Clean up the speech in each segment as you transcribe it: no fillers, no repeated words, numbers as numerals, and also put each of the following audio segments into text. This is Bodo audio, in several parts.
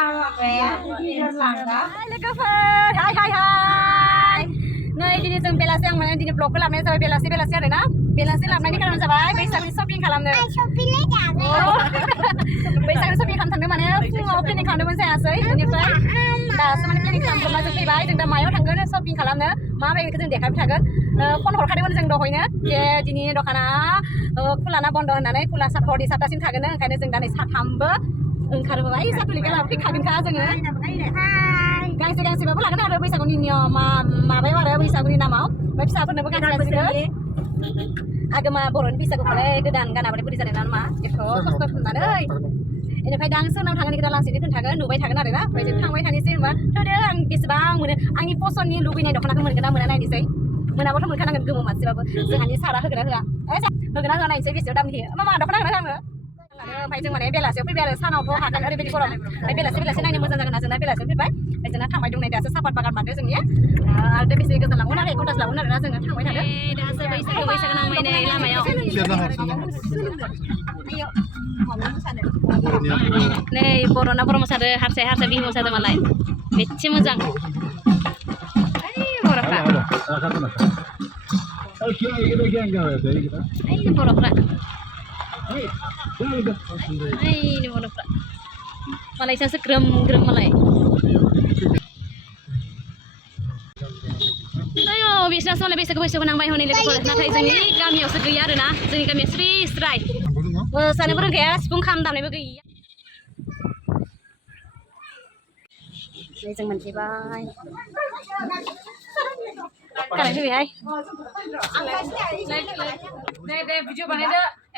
Hai hai hai. Nah, ini जों बेलासे आं माने दिनै ब्लगखौ लाबनाय जाबाय बेलासे आरो ना बेलासे लाबनायनि खारना जाबाय बैसागुनि शपिं खालामनो बैसागुनि शपिं खालामनो थांदों माने फुङाव प्लेनिं खालामदोंमोन जायासै बेनिफ्राय दासो माने प्लेनिं खालामना जों फैबाय जों दा मायाव थांगोन शपिं खालामनो माबायदिखौ जों देखायबाय थागोन फन हरखादोंमोन जों दहायनो जे दिनैनि दखाना खुलाना बन्द होननानै खुला हरनि 7टासिम थागोन ओंखायनो जों दा नै साथामबो ओंखारबोबाय साथुलिखौ लाबो फैखागोनखा जोङो गांसेबाबो लागोन आरो बैसागुनि नियम माबायाव आरो बैसागुनि नामाव ओमफ्राय फिसाफोरनोबो गांसे आगोमा बर'नि बैसागुखौलाय गोदान गानाबाथाय बोरै जानाय ना मा एथ' खस्थ' खालामनानै बेनिफ्राय दा आं सोरनाव थांगोन गोदान लांसेनो खोन्थागोन नुबाय थागोन आरो ना ओमफ्राय जों थांबाय थानोसै होनबा थोदो आं बेसेबां मोनो आंनि पसन्दनि लुबैनाय दख'नाखौ मोनगोन ना मोना नायनोसै मोनाबाथ' मोनखानांगोन गोमो मासेबाबो जोंहानि सारा होगोन ना होआ होगोन ना होआ नायनोसै बेसेयाव दामनि होयो मा दख'ना होगोन आङो ओमफ्राय जों माने बेलासियाव फैबाय आरो सानावथ' हागोन ओरैबायदि गरम ओमफ्य बेलासे नायनो मोजां जागोन ना जोंना बेलासियाव फैबाय ओमफ्य जोंना थांबाय दं नै दासो सापात बागान बारदों जोंनिया आरो बेसे गोजान लांगोन आरो 1 घन्टासो लांगोन आरो ना जोङो थांबाय थादों दासो बैसागु नांबाय नै लामायाव नै बर'ना बर' मोसादो हारसाया बिहु मोसादो मालाय एसे मोजां बर'फ्रा बर'फ्रा मालाय सासे ग्रोम मालाय ayo बिसनासो मालाय बैसागु नांबाय हनै लोगोफोर नाथाय जोंनि गामियावसो गैया आरोना जोंनि गामिया स्राय मोसानोबो रोंखाया सिफुं खाम दामनायबो गैया जों मोनफैबाय गानाय फैबायहाय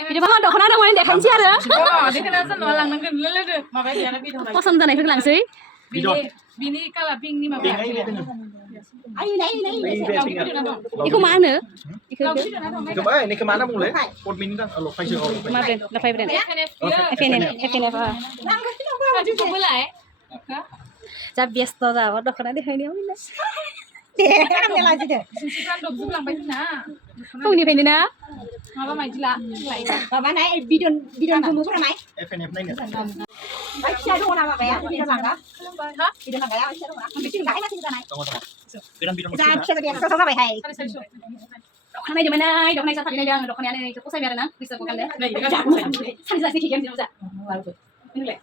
बिदिबा दख'ना दं माने देखायनोसै आरो पसन्द जानायफोरखौ लांसै बिनि कालार पिंकनि माबा बेखौ मा होनो बेखौ मा होनना बुंलै मा ब्रेन्ड लाफाय ब्रेन्ड FNF जा बेस्थ' जाबा दख'ना देखायनायाव फुंनिफ्रायनो ना माबा माइदिला माबानाय बिदन गोमोफोरा माइ FNF नायनो फिसा दङ ना माबाया बिदन लांगा बिदन लांगाया फिसा दङ बिथिं गाहाय माथिं जानाय जा फिसा जाबायहाय दख'ना नायदोंमोन दख'ना साफारि नायदों आं दख'नायानो फसायबाय आरो ना बैसागु गाननो सानजासे खेखेम जा नोंलाय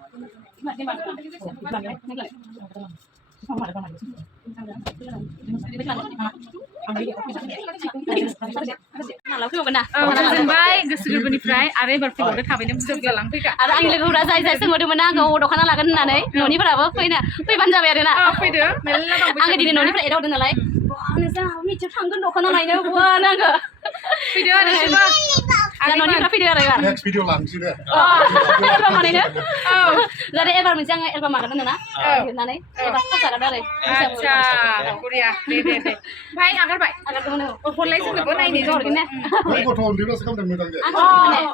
जोंबाय गोसो गोरबोनिफ्राय आरो एबार फैबावदो थाबैनो बुरजा लांफैखा आरो आंनि लोगोफोरा जाय सोंहरदोंमोन आंखौ दख'ना लागोन होननानै न'निफोराबो फैबानो जाबाय आरोना फैदो आङो दिनै न'निफ्राय एदावदों नालाय नोंसा मिथियाव थांगोन दख'ना लायनो आङो फैदो न'निफ्राय फैदो आरो एबार नेक्स्ट भिडिअ लांसै दे एलबाम बानायनो जाहाथे एबार मोनसे आङो एलबाम मागोन होनो ना लिरनानै एबार जागोन आरो आच्छा बरिया दे ओमफ्राय आगारदोंमोन हरलाय जोंनोबो नायनो हरगोन ना गथ' उन्दैब्लासो खालामदों मोजां दे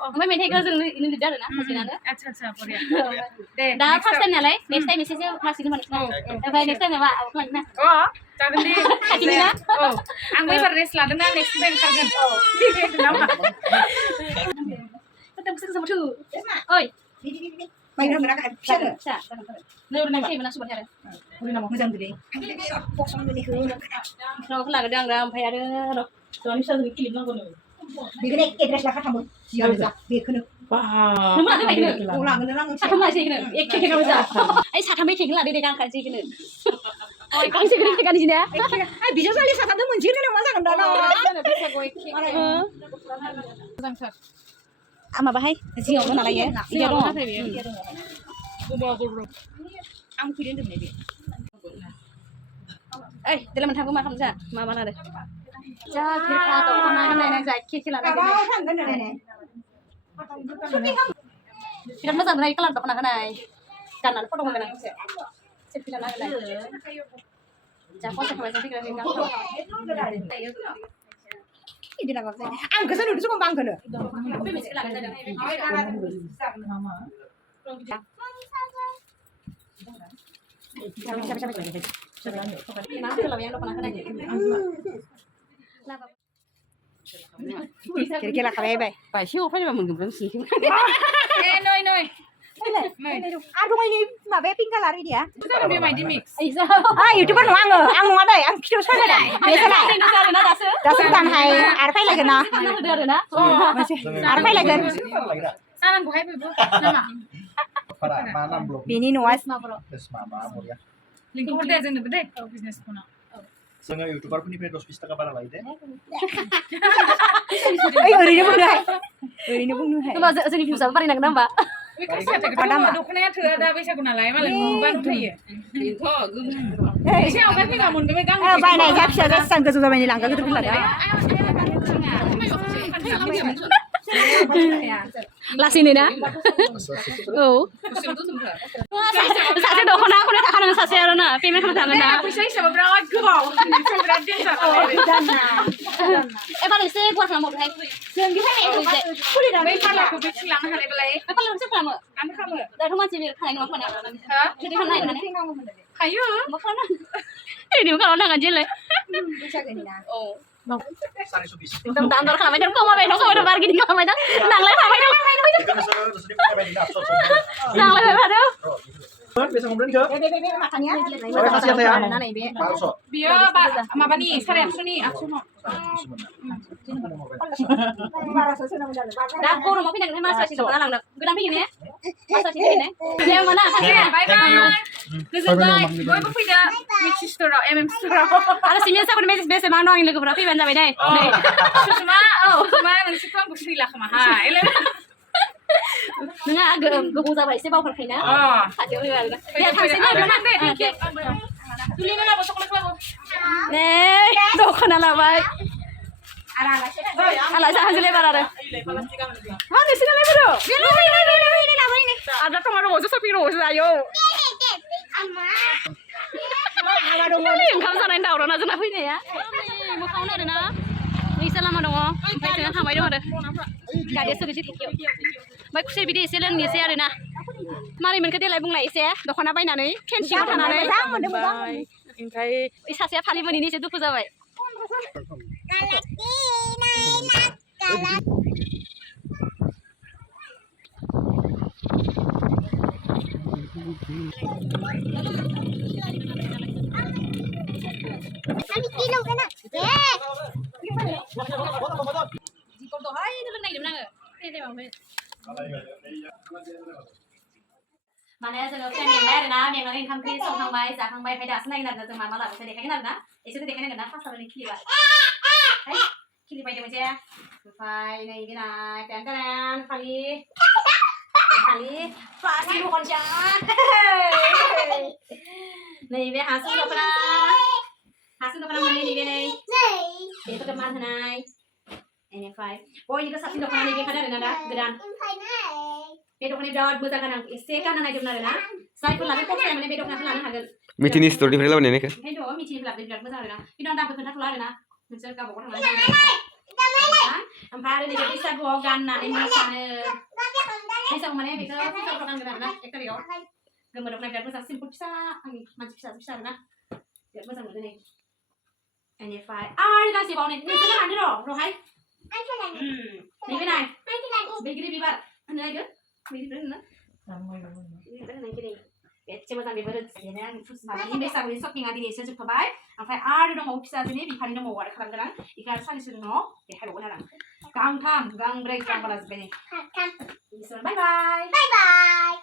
ओमफ्राय मेथाइखौ जों लिरदो आरो ना हारसिङानो आच्छा बरिया दे दा फार्स्ट टाइम नालाय नेक्स्ट टाइम एसेसो लासिगोन मानसिना ओमफ्राय नेक्स्ट टाइम माबा लांना जागोन दे खाथिना आंबो एबार रेस्ट लादों ना नेक्स्ट टाइम ओंखारगोन ओइ माइरं मोना फिसा नोरना फैमोना सुबाय आरो मोजां दे माबाखौ लागोदों आं दा ओमफ्राय आरो जोंनि फिसाजोनि क्लिप नांगौ बेखौनो एड्रेस लाखाथामो बेखौनो साथाम लासै एखे जा ओइ साथाम एखेखौ लादो दे गानखानोसै बेखौनो गांसे गोरिब गानोसै ना बिजों सालि साथामजों मोनसे होनो मा जागोन दा मोजांथार माबाहाय जिङाव होना लायो जिङाव दङ आं फैदो होनदोंमोन बे ओइ देलाय मोनथामखौ मा खालामसा माबा लादो जा गिरखा दख'ना होननाय जा केके लानाय बिराद मोजां मोनहाय कालार दख'ना होनाय गाननानै फट' होगोन आं सेल्फि लाना होगोन जा फसायखाबाय जों फैग्रा आं गोसो नुदोंसो गंबा आंखौनो खेला खालामबाय बायसे अफायबा मोनगोन सिंखौ नै आरो दङ नै माबाया पिंक कालार इदिया जानो बे मायदि मिक्स इउटुबार नङा आं नङा दै आं भिडिअ सालायदों दासो गोदानहाय आरो फैलायगोन ना आरो फैलायगोन जानांगौहाय बेबो नामा बेनि न'आ लिंकखौ हर दे जोंनोबो दे बिजनेसखौ जोङो इउटुबारफोरनिफ्राय 10-20 थाखा बारा लायो दे ओरैनो बुंनो हाय होमबा जोंनि भिउसआबो बारायनांगोन होमबा दख'नाया थोआ दा बैसागु नालाय मालाय मोनबानो फैयो एसे आवगाय फैगा मोनबाय गां बायनाय जा फिसा जा सां गोजौ जाबायनि लांगा गिदिर लादों लासैनो ना औ सासे दख'नाखौनो थाखानांगोन सासे आरो ना पेमेन्ट खालामनो थांगोन ना फैसा हिसाबै बिराद गोबाव बिराद डेन्जार एबार एसे गुवार खालामबावदोहाय जों बेहाय खुलिनानै बै पार्लारखौ बेथिं लांनो हानायबालाय पार्लार सोर खालामो आं खालामो दाथ' मानसि खानाय नङा खोमा जुदि खालामनो हायो माने हायो मा खालामनो रेडिअ खालामनांगोन जेलाय बैसागोनि ना औ 120 एकदम दाम दर खालामबाय दं खमायबाय दं बार्गेनिं खालामबाय दं नांलाय थाबाय दं नांलायबाय थादों बेसेबां मोनदों इखो माथानिया बियो माबानि 850 नि 800 दा गरमाव फैनांगोन मासासि दख'ना लांदों गोदान फैगोन ने मासासि फैगोन दे होमबा ना बाय बाय गोजोनबाय बयबो फैदो मिक्सि स्टराव एमएम स्टराव आरो सिमेन्ट सापट बेसेबां दं आंनि लोगोफोरा फैबानो जाबाय दे सुषमा सुषमा नोंसोरखौ आंखौ सैला खोमाहाय नोंहा गोबाव जाबाय एसे बावगारखायोना खाथियाव फैबाय आरो दे थांसै दे तुलिना लाबो चकलेट लाबो नै दख'ना लाबाय आलासि हाजिलाय बार आरो मा नोंसिनालाय बोरो आदा टमाट' र'जो सफि र'जो जायो ओंखाम जानायनि दावरावना जोंना फैनाया मोखाङावनो आरो ना नैसा लामा दङ ओमफ्राय जोंना थांबाय दं आरो गारिया सोरनोसै थेकियाव ओमफ्राय खुसेर बिदै एसे लोंनोसै आरो ना मारै मोनखो देलाय बुंलाय एसे दख'ना बायनानै फेन्सियाव थानानै ओमफ्राय सासेया फालि मोनैनि एसे दुखु जाबाय माने जोङो फ्रेन्ड मेंबाय आरो ना मेंनानै ओंखाम ओंख्रि संखांबाय जाखांबाय ओमफ्राय दासो नायगोन आरो जों मा मा लाबोखो देखायगोन आरो ना एसेथ' देखायनांगोन ना फार्स्टआवनो खिलिबाय खिलिबाय दे मोनसे ओमफ्राय नै बेनाय पेन्टान फालि प्लास्टिक दखनजा नैबे हासुं दख'ना मोननै नैबे नै बेफोरखौ मान होनाय बेनिफ्राय बयनिबो साबसिन दख'ना नैबे ओंखारदों आरो ना दा गोदान बे दख'ना बिराद मोजां गान एसे गाननो नागिरदोंमोन आरो ना जायफोर लानो खम टाइम माने बे दख'नाखौ लानो हागोन मिथिनि स्ट'रनिफ्राय लाबोनायनिखौ ओंखायनोथ' मिथिनिफ्राय लाबोदों बिराद मोजां आरो ना खिन्थु आं दामखौ खोन्थाथ'ला आरो ना नोंसोर गावबागाव थांनानै ओमफ्राय आरो नैबे बैसागुआव गाननानै मोसानो बैसागु माने बेखौ बैसागुआव गानगोन आरो ना 1 तारिखआव गोमो दख'ना बिराद मोजां सिम्पोल फिसा आंनि मानसि फिसा आरो ना बिराद मोजां मोनदों नै बेनिफ्राय आरो गांसेबाव नै नोंसोर लांदो र'हाय नैबे नाय बैग्रि बिबार होनो नागिर बैग्रि होनो एसे मोजां बेफोर माबानि बैसागुनि शपिंआ दिनै एसे जोबथ'बाय ओमफ्राय आरो दंबावो फिसाजोनि बिफानि दंबावो आरो खालामगोन आं बेखौ आरो साननैसो उनाव देखायबावगोन आरो आं गांथाम गांब्रै गांबा लाजोब्बाय नै बाय बाय